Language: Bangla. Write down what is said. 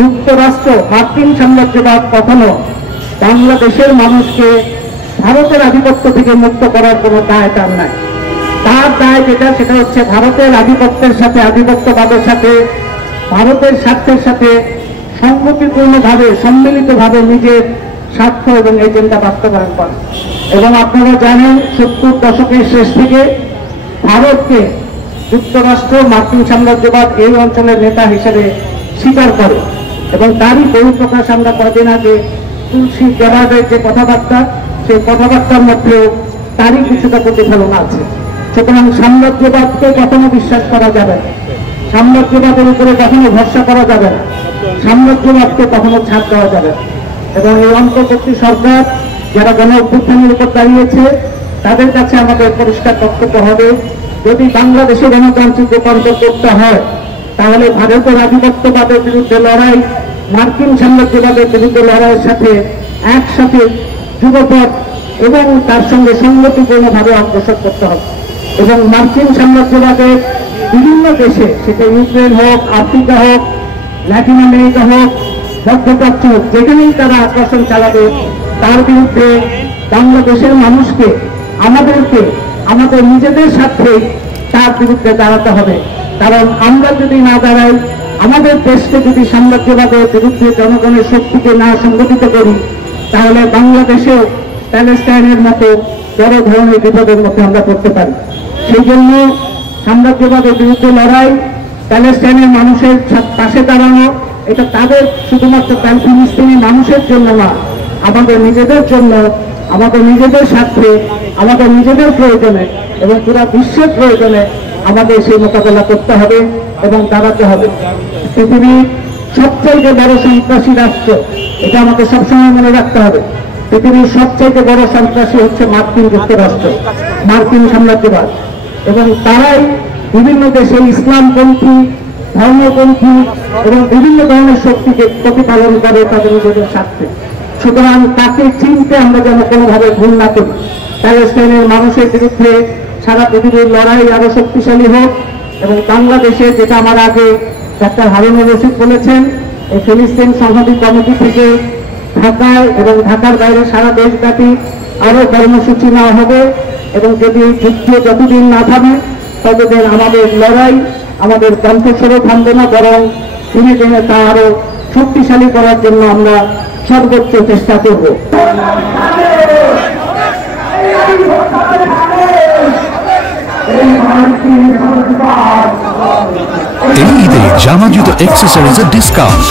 যুক্তরাষ্ট্র মার্কিন সাম্রাজ্যবাদ কখনো বাংলাদেশের মানুষকে ভারতের আধিপত্য থেকে মুক্ত করার কোনো দায় তার নাই। তার দায় সেটা হচ্ছে ভারতের আধিপত্যের সাথে, আধিপত্যবাদের সাথে, ভারতের স্বার্থের সাথে সংগতিপূর্ণভাবে, সম্মিলিতভাবে নিজের স্বার্থ এবং এজেন্ডা বাস্তবায়ন করে। এবং আপনারা জানেন 70 দশকের শেষ থেকে ভারতকে যুক্তরাষ্ট্র মার্কিন সাম্রাজ্যবাদ এই অঞ্চলের নেতা হিসেবে স্বীকার করে এবং তারই বহিঃপ্রকাশ আমরা কদিন আগে তুলসী গ্যালার্ডের যে কথাবার্তা, সেই কথাবার্তার মধ্যেও তারই কিছুটা প্রতিফলন আছে। সুতরাং সাম্রাজ্যবাদকে কখনো বিশ্বাস করা যাবে না, সাম্রাজ্যবাদের উপরে কখনো ভরসা করা যাবে না, সাম্রাজ্যবাদকে কখনো ছাড় দেওয়া যাবে না। এবং এই অন্তর্বর্তী সরকার যারা গণ অভ্যুত্থানের উপর দাঁড়িয়েছে তাদের কাছে আমাদের পরিষ্কার বক্তব্য হবে, যদি বাংলাদেশে গণতান্ত্রিক রূপান্তর করতে হয় তাহলে ভারতের আধিপত্যবাদের বিরুদ্ধে লড়াই, মার্কিন সাম্রাজ্যবাদের বিরুদ্ধে লড়াইয়ের সাথে একসাথে যুগপথ এবং তার সঙ্গে সংগতিপূর্ণভাবে অগ্রসর করতে হবে। এবং মার্কিন সাম্রাজ্যবাদের বিভিন্ন দেশে, সেটা ইউক্রেন হোক, আফ্রিকা হোক, ল্যাটিন আমেরিকা হোক, মধ্যপ্রাচ্য হোক, যেখানেই তারা আগ্রাসন চালাবে তার বিরুদ্ধে বাংলাদেশের মানুষকে, আমাদেরকে আমাদের নিজেদের সাথে তার বিরুদ্ধে দাঁড়াতে হবে। কারণ আমরা যদি না দাঁড়াই, আমাদের দেশকে যদি সাম্রাজ্যবাদের বিরুদ্ধে জনগণের শক্তিকে না সংগঠিত করি, তাহলে বাংলাদেশেও প্যালেস্টাইনের মতো বড় ধরনের বিপদের মধ্যে আমরা পড়তে পারি। সেই জন্য সাম্রাজ্যবাদের বিরুদ্ধে লড়াই, প্যালেস্টাইনের মানুষের পাশে দাঁড়ানো, এটা তাদের শুধুমাত্র ফিলিস্তিনি মানুষের জন্য না, আমাদের নিজেদের জন্য, আমাদের নিজেদের স্বার্থে, আমাদের নিজেদের প্রয়োজনে এবং পুরা বিশ্বের প্রয়োজনে আমাদের সেই মোকাবেলা করতে হবে এবং দাঁড়াতে হবে। পৃথিবীর সবচাইতে বড় সন্ত্রাসী রাষ্ট্র, এটা আমাকে সবসময় মনে রাখতে হবে, পৃথিবীর সবচাইতে বড় সন্ত্রাসী হচ্ছে মার্কিন যুক্তরাষ্ট্র, মার্কিন সাম্রাজ্যবাদ। এবং তারাই বিভিন্ন দেশে ইসলামপন্থী, ধর্মপন্থী এবং বিভিন্ন ধরনের শক্তিকে প্রতিপালন করে তাদের নিজেদের স্বার্থে। সুতরাং তাকে চিনতে আমরা যেন কোনোভাবে ভুল না করি। প্যালেস্টাইনের মানুষের বিরুদ্ধে সারা পৃথিবীর লড়াই আরো শক্তিশালী হোক এবং বাংলাদেশে, যেটা আমার আগে ডাক্তার হারুনুর রশিদ বলেছেন, এই ফিলিস্তিন সংহতি কমিটি থেকে ঢাকায় এবং ঢাকার বাইরে সারা দেশব্যাপী আরো কর্মসূচি নেওয়া হবে এবং যদি যুদ্ধ যতদিন না থামে ততদিন আমাদের লড়াই, আমাদের কণ্ঠস্বরও থামবে না, বরং দিনে দিনে তা আরো শক্তিশালী করার জন্য আমরা সর্বোচ্চ চেষ্টা করব। এই ঈদে জামা জুতো অ্যাক্সেসরিজের ডিসকাউন্ট।